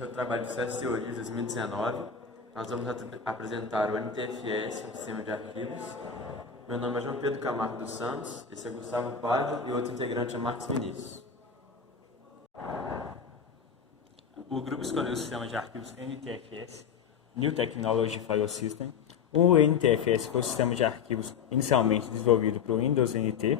é o trabalho de CSO de 2019. Nós vamos apresentar o NTFS, um sistema de arquivos. Meu nome é João Pedro Camargo dos Santos, esse é Gustavo Pádua e outro integrante é Marcos Vinícius. O grupo escolheu o sistema de arquivos NTFS, New Technology File System. O NTFS foi o sistema de arquivos inicialmente desenvolvido para o Windows NT,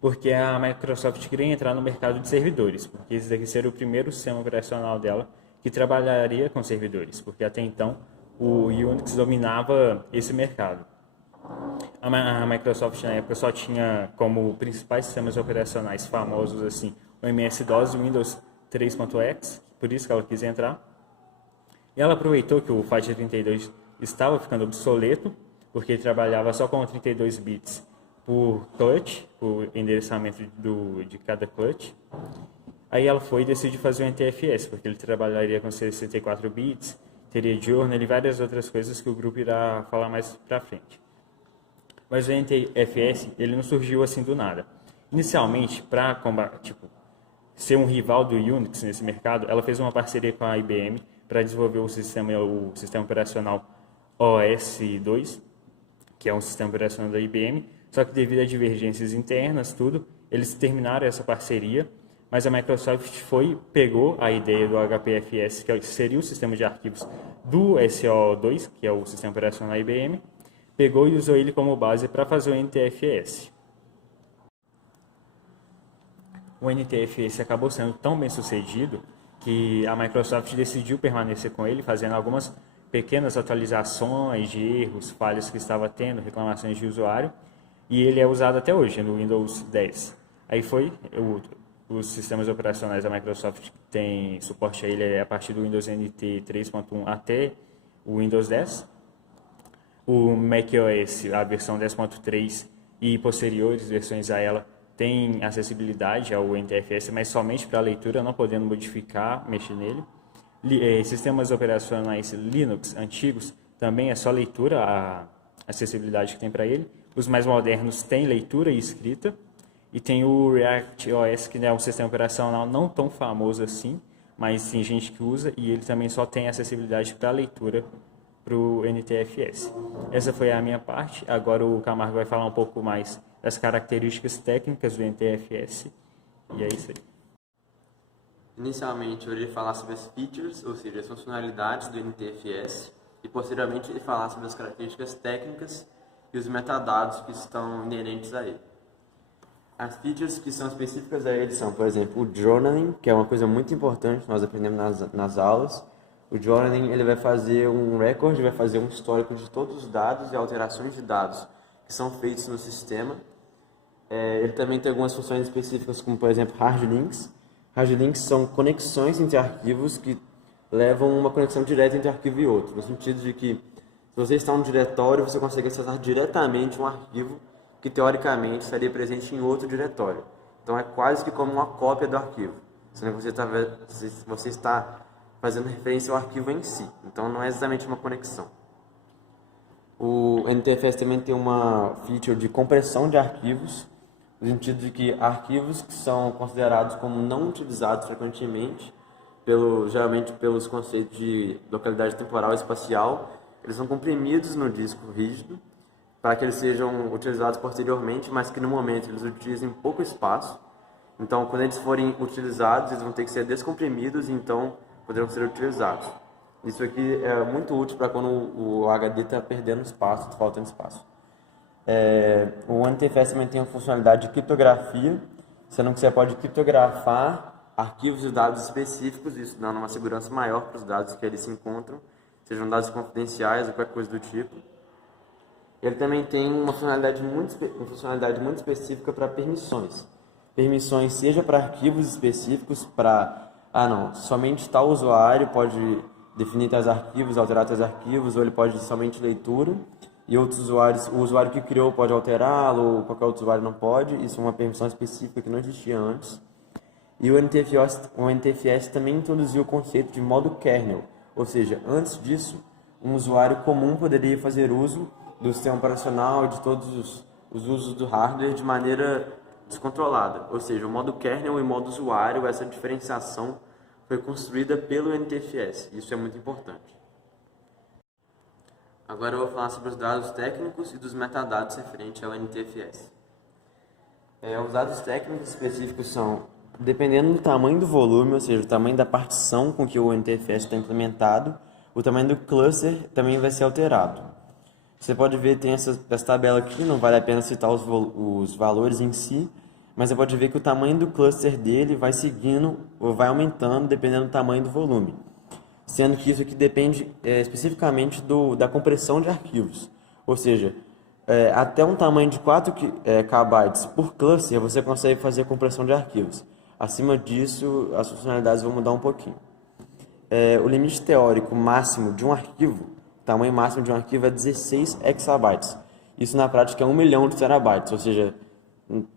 porque a Microsoft queria entrar no mercado de servidores, porque esse daqui seria o primeiro sistema operacional dela que trabalharia com servidores, porque até então o Unix dominava esse mercado. A Microsoft na época só tinha como principais sistemas operacionais famosos assim, o MS-DOS e o Windows 3.x, por isso que ela quis entrar. E ela aproveitou que o FAT32 estava ficando obsoleto, porque ele trabalhava só com 32 bits por clutch, por endereçamento de cada clutch. Aí ela foi e decidiu fazer o NTFS, porque ele trabalharia com 64 bits, teria journal e várias outras coisas que o grupo irá falar mais pra frente. Mas o NTFS, ele não surgiu assim do nada. Inicialmente, para ser um rival do Unix nesse mercado, ela fez uma parceria com a IBM para desenvolver o sistema operacional OS/2, que é um sistema operacional da IBM, só que devido a divergências internas, eles terminaram essa parceria, mas a Microsoft pegou a ideia do HPFS, que seria o sistema de arquivos do SO2, que é o sistema operacional da IBM, pegou e usou ele como base para fazer o NTFS. O NTFS acabou sendo tão bem sucedido que a Microsoft decidiu permanecer com ele, fazendo algumas pequenas atualizações de erros, falhas que estava tendo, reclamações de usuário, e ele é usado até hoje no Windows 10. Aí os sistemas operacionais da Microsoft têm suporte a ele a partir do Windows NT 3.1 até o Windows 10. O macOS, a versão 10.3 e posteriores versões a ela, tem acessibilidade ao NTFS, mas somente para leitura, não podendo modificar, mexer nele. Sistemas operacionais Linux antigos também é só leitura, a acessibilidade que tem para ele. Os mais modernos têm leitura e escrita. E tem o React OS, que é um sistema operacional não tão famoso assim, mas tem gente que usa, e ele também só tem acessibilidade para leitura para o NTFS. Essa foi a minha parte. Agora o Camargo vai falar um pouco mais das características técnicas do NTFS. E é isso aí. Inicialmente, eu irei falar sobre as features, ou seja, as funcionalidades do NTFS, e posteriormente irei falar sobre as características técnicas e os metadados que estão inerentes a ele. As features que são específicas a ele são, por exemplo, o journaling, que é uma coisa muito importante, nós aprendemos nas aulas. O journaling, ele vai fazer um record, vai fazer um histórico de todos os dados e alterações de dados que são feitos no sistema. Ele também tem algumas funções específicas, como, por exemplo, hard links. Hard links são conexões entre arquivos que levam uma conexão direta entre arquivo e outro, no sentido de que, se você está em um diretório, você consegue acessar diretamente um arquivo que, teoricamente, estaria presente em outro diretório. Então, é quase que como uma cópia do arquivo, sendo que você está fazendo referência ao arquivo em si. Então, não é exatamente uma conexão. O NTFS também tem uma feature de compressão de arquivos, no sentido de que arquivos que são considerados como não utilizados frequentemente, geralmente pelos conceitos de localidade temporal e espacial, eles são comprimidos no disco rígido, para que eles sejam utilizados posteriormente, mas que no momento eles utilizem pouco espaço. Então, quando eles forem utilizados, eles vão ter que ser descomprimidos, e então poderão ser utilizados. Isso aqui é muito útil para quando o HD está perdendo espaço, está faltando espaço. O NTFS também tem a funcionalidade de criptografia, sendo que você pode criptografar arquivos e dados específicos, isso dando uma segurança maior para os dados que eles se encontram, sejam dados confidenciais ou qualquer coisa do tipo. Ele também tem uma funcionalidade muito específica para permissões. Permissões seja para arquivos específicos, somente tal usuário pode definir tais arquivos, alterar tais arquivos, ou ele pode somente leitura, e outros usuários, o usuário que criou pode alterá-lo, ou qualquer outro usuário não pode. Isso é uma permissão específica que não existia antes. E o NTFS também introduziu o conceito de modo kernel, ou seja, antes disso, um usuário comum poderia fazer uso do sistema operacional e de todos os usos do hardware de maneira descontrolada. Ou seja, o modo kernel e o modo usuário, essa diferenciação foi construída pelo NTFS. Isso é muito importante. Agora eu vou falar sobre os dados técnicos e dos metadados referentes ao NTFS. Os dados técnicos específicos são, dependendo do tamanho do volume, ou seja, o tamanho da partição com que o NTFS está implementado, o tamanho do cluster também vai ser alterado. Você pode ver, tem essa tabela aqui, não vale a pena citar os valores em si, mas você pode ver que o tamanho do cluster dele vai seguindo ou vai aumentando dependendo do tamanho do volume. Sendo que isso aqui depende especificamente da compressão de arquivos. Ou seja, até um tamanho de 4 KB por cluster, você consegue fazer compressão de arquivos. Acima disso, as funcionalidades vão mudar um pouquinho. O limite teórico máximo de um arquivo, o tamanho máximo de um arquivo é 16 exabytes. Isso na prática é 1 milhão de terabytes, ou seja,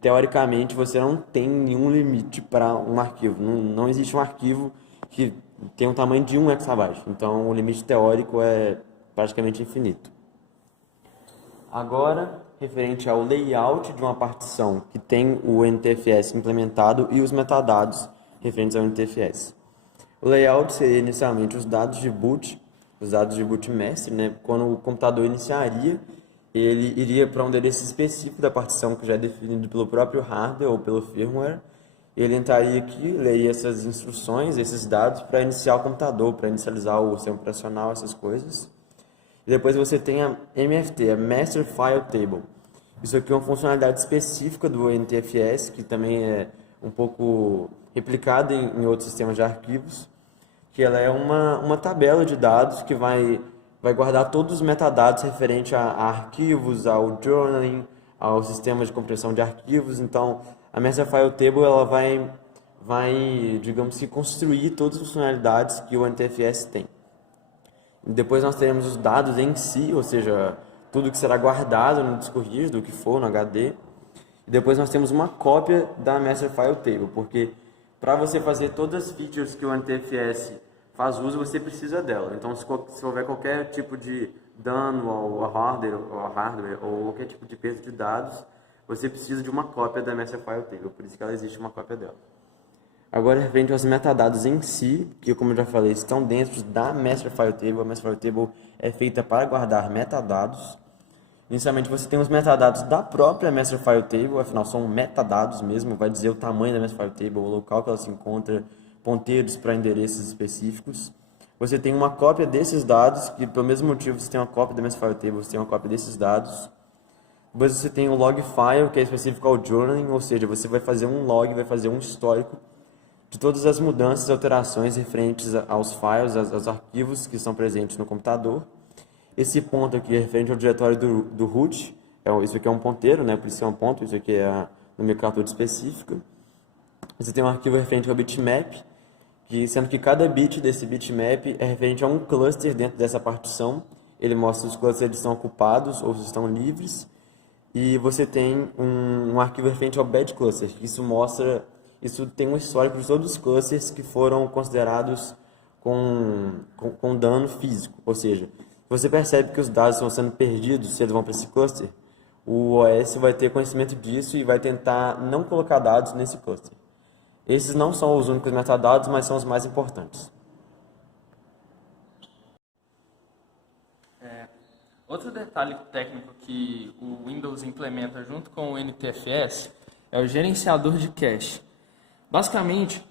teoricamente você não tem nenhum limite para um arquivo. Não existe um arquivo que tem um tamanho de 1 exabyte, então o limite teórico é praticamente infinito. Agora, referente ao layout de uma partição que tem o NTFS implementado e os metadados referentes ao NTFS. O layout seria inicialmente os dados de boot mestre, né? Quando o computador iniciaria, ele iria para um endereço específico da partição que já é definido pelo próprio hardware ou pelo firmware. Ele entraria aqui, leria essas instruções, esses dados para iniciar o computador, para inicializar o sistema operacional, essas coisas. E depois você tem a MFT, a Master File Table. Isso aqui é uma funcionalidade específica do NTFS, que também é um pouco replicada em outros sistemas de arquivos, que ela é uma tabela de dados que vai guardar todos os metadados referentes a arquivos, ao journaling, ao sistema de compressão de arquivos. Então, a Master File Table ela vai, digamos que, construir todas as funcionalidades que o NTFS tem. Depois nós teremos os dados em si, ou seja, tudo que será guardado no disco rígido, o que for, no HD. E depois nós temos uma cópia da Master File Table, porque para você fazer todas as features que o NTFS faz uso, você precisa dela. Então, se houver qualquer tipo de dano ao hardware ou qualquer tipo de perda de dados, você precisa de uma cópia da Master File Table, por isso que ela existe uma cópia dela. Agora, referente aos metadados em si, que como eu já falei, estão dentro da Master File Table. A Master File Table é feita para guardar metadados. Inicialmente, você tem os metadados da própria Master File Table, afinal são metadados mesmo, vai dizer o tamanho da Master File Table, o local que ela se encontra, ponteiros para endereços específicos. Você tem uma cópia desses dados, que pelo mesmo motivo você tem uma cópia da Master File Table, você tem uma cópia desses dados. Depois você tem o log file, que é específico ao journaling, ou seja, você vai fazer um log, vai fazer um histórico de todas as mudanças e alterações referentes aos files, aos arquivos que estão presentes no computador. Esse ponto aqui é referente ao diretório do root, isso aqui é um ponteiro, né? Por isso é um ponto, isso aqui é a nomenclatura específica. Você tem um arquivo referente ao bitmap, sendo que cada bit desse bitmap é referente a um cluster dentro dessa partição. Ele mostra se os clusters estão ocupados ou se estão livres. E você tem um arquivo referente ao bad cluster. Isso tem um histórico de todos os clusters que foram considerados com dano físico. Ou seja, você percebe que os dados estão sendo perdidos se eles vão para esse cluster, o OS vai ter conhecimento disso e vai tentar não colocar dados nesse cluster. Esses não são os únicos metadados, mas são os mais importantes. Outro detalhe técnico que o Windows implementa junto com o NTFS é o gerenciador de cache. Basicamente,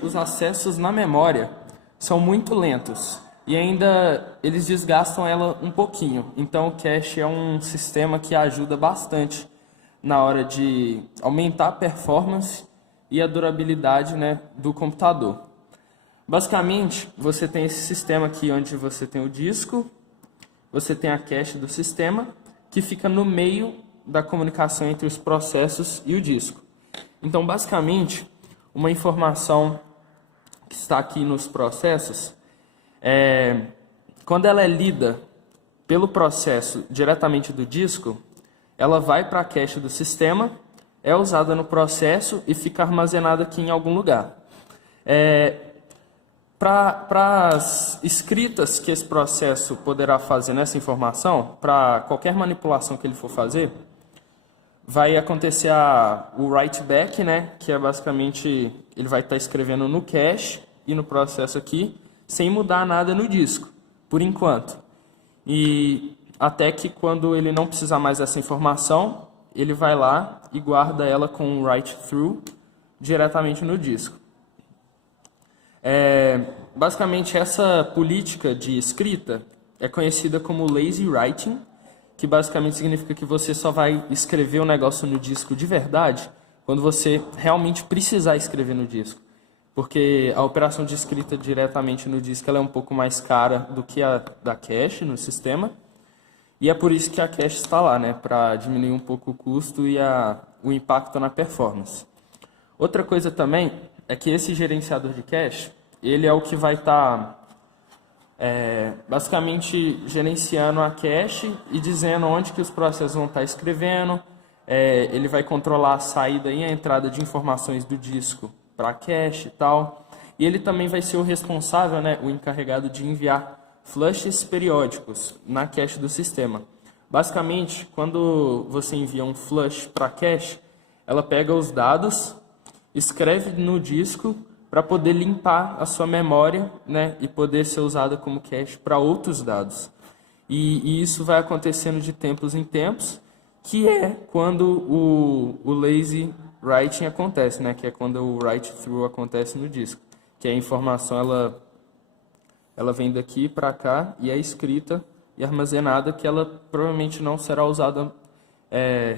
os acessos na memória são muito lentos e ainda eles desgastam ela um pouquinho. Então, o cache é um sistema que ajuda bastante na hora de aumentar a performance e a durabilidade, né, do computador. Basicamente, você tem esse sistema aqui onde você tem o disco, você tem a cache do sistema, que fica no meio da comunicação entre os processos e o disco. Então, basicamente, uma informação que está aqui nos processos, quando ela é lida pelo processo diretamente do disco, ela vai para a cache do sistema, é usada no processo e fica armazenada aqui em algum lugar. Para as escritas que esse processo poderá fazer nessa informação, para qualquer manipulação que ele for fazer, vai acontecer o write back, né, que é basicamente, ele vai estar escrevendo no cache e no processo aqui, sem mudar nada no disco, por enquanto. E até que quando ele não precisar mais dessa informação, ele vai lá e guarda ela com o write-through diretamente no disco. Basicamente, essa política de escrita é conhecida como lazy writing, que basicamente significa que você só vai escrever o negócio no disco de verdade quando você realmente precisar escrever no disco. Porque a operação de escrita diretamente no disco ela é um pouco mais cara do que a da cache no sistema. E é por isso que a cache está lá, né, para diminuir um pouco o custo e o impacto na performance. Outra coisa também é que esse gerenciador de cache, ele é o que vai estar basicamente gerenciando a cache e dizendo onde que os processos vão estar escrevendo. Ele vai controlar a saída e a entrada de informações do disco para a cache e tal. E ele também vai ser o responsável, né, o encarregado de enviar flushes periódicos na cache do sistema. Basicamente, quando você envia um flush para a cache, ela pega os dados, escreve no disco para poder limpar a sua memória, né, e poder ser usada como cache para outros dados. E isso vai acontecendo de tempos em tempos, que é quando o lazy writing acontece, né, que é quando o write-through acontece no disco, que a informação ela vem daqui para cá e é escrita e armazenada, que ela provavelmente não será usada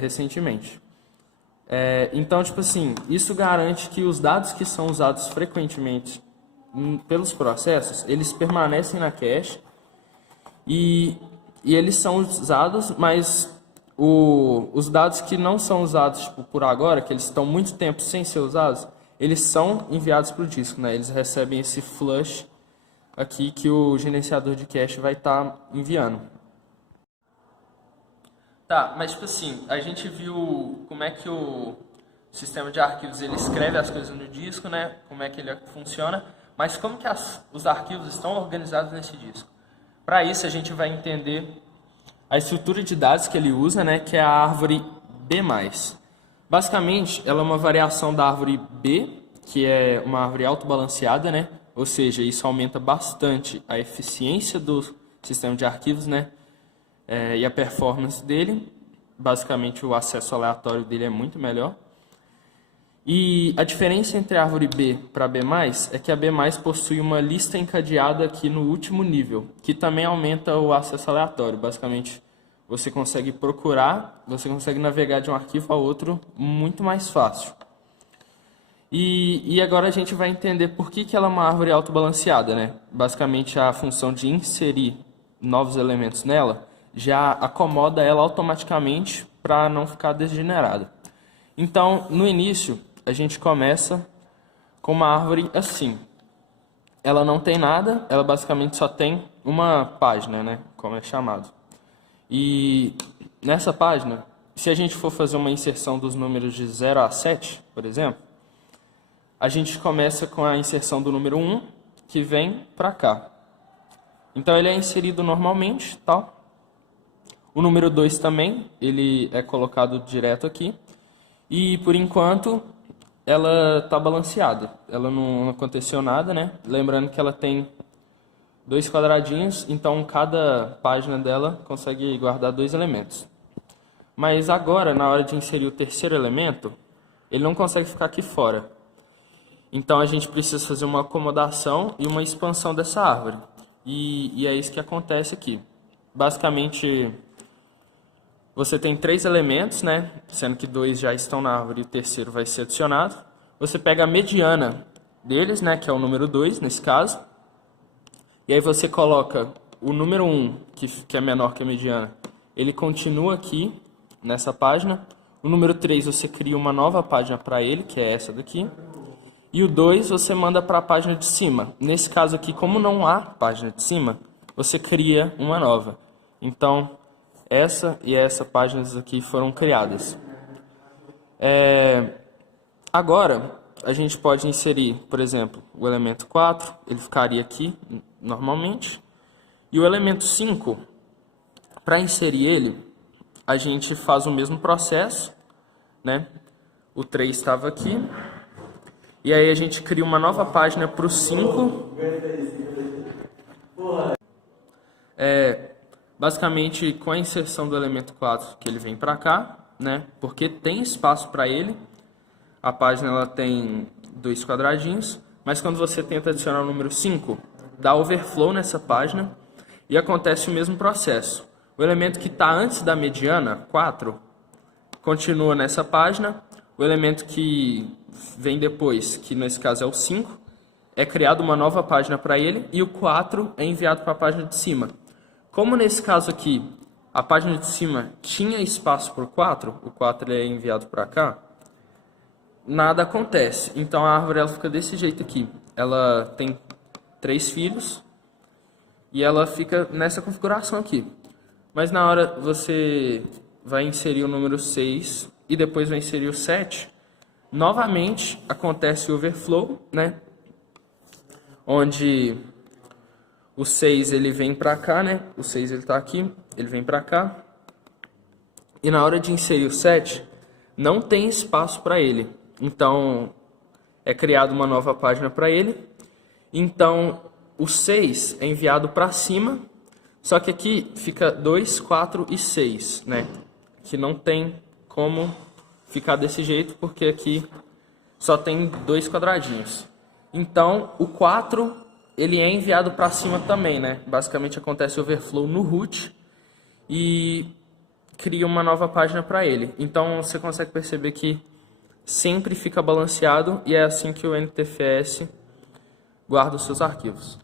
recentemente. Então, tipo assim, isso garante que os dados que são usados frequentemente pelos processos, eles permanecem na cache e eles são usados, mas os dados que não são usados tipo, por agora, que eles estão muito tempo sem ser usados, eles são enviados para o disco, né? Eles recebem esse flush aqui que o gerenciador de cache vai estar enviando. Tá, mas tipo assim, a gente viu como é que o sistema de arquivos ele escreve as coisas no disco, né? Como é que ele funciona, mas como que os arquivos estão organizados nesse disco? Para isso a gente vai entender a estrutura de dados que ele usa, né? Que é a árvore B+. Basicamente, ela é uma variação da árvore B, que é uma árvore autobalanceada, né? Ou seja, isso aumenta bastante a eficiência do sistema de arquivos, né? E a performance dele. Basicamente, o acesso aleatório dele é muito melhor. E a diferença entre a árvore B para a B+, é que a B+, possui uma lista encadeada aqui no último nível, que também aumenta o acesso aleatório. Basicamente, você consegue procurar, você consegue navegar de um arquivo a outro muito mais fácil. E agora a gente vai entender por que ela é uma árvore autobalanceada, né? Basicamente, a função de inserir novos elementos nela já acomoda ela automaticamente para não ficar degenerada. Então, no início, a gente começa com uma árvore assim. Ela não tem nada, ela basicamente só tem uma página, né? Como é chamado. E nessa página, se a gente for fazer uma inserção dos números de 0 a 7, por exemplo, a gente começa com a inserção do número 1, que vem para cá. Então, ele é inserido normalmente, tal. O número 2 também, ele é colocado direto aqui. E, por enquanto, ela está balanceada. Ela não aconteceu nada, né? Lembrando que ela tem 2 quadradinhos, então cada página dela consegue guardar 2 elementos. Mas agora, na hora de inserir o terceiro elemento, ele não consegue ficar aqui fora. Então, a gente precisa fazer uma acomodação e uma expansão dessa árvore. E é isso que acontece aqui. Basicamente, você tem 3 elementos, né? Sendo que 2 já estão na árvore e o terceiro vai ser adicionado. Você pega a mediana deles, né? Que é o número 2, nesse caso. E aí você coloca o número 1, que é menor que a mediana. Ele continua aqui, nessa página. O número 3, você cria uma nova página para ele, que é essa daqui. E o 2 você manda para a página de cima. Nesse caso aqui, como não há página de cima, você cria uma nova. Então, essa e essa páginas aqui foram criadas. Agora, a gente pode inserir, por exemplo, o elemento 4, ele ficaria aqui normalmente. E o elemento 5, para inserir ele, a gente faz o mesmo processo, né? O 3 estava aqui. E aí a gente cria uma nova página para o 5. Basicamente, com a inserção do elemento 4, que ele vem para cá, né? Porque tem espaço para ele. A página ela tem 2 quadradinhos, mas quando você tenta adicionar o número 5, dá overflow nessa página e acontece o mesmo processo. O elemento que está antes da mediana, 4, continua nessa página. O elemento que vem depois, que nesse caso é o 5, é criado uma nova página para ele e o 4 é enviado para a página de cima. Como nesse caso aqui, a página de cima tinha espaço para o 4 é enviado para cá, nada acontece. Então a árvore ela fica desse jeito aqui. Ela tem 3 filhos e ela fica nessa configuração aqui. Mas na hora você vai inserir o número 6 e depois vai inserir o 7, novamente acontece o overflow, né? Onde o 6 ele vem para cá, né? O 6 ele está aqui, ele vem para cá. E na hora de inserir o 7, não tem espaço para ele. Então, é criada uma nova página para ele. Então, o 6 é enviado para cima. Só que aqui fica 2, 4 e 6, né? Que não tem como ficar desse jeito, porque aqui só tem 2 quadradinhos. Então, o 4... ele é enviado para cima também, né? Basicamente acontece overflow no root e cria uma nova página para ele. Então você consegue perceber que sempre fica balanceado e é assim que o NTFS guarda os seus arquivos.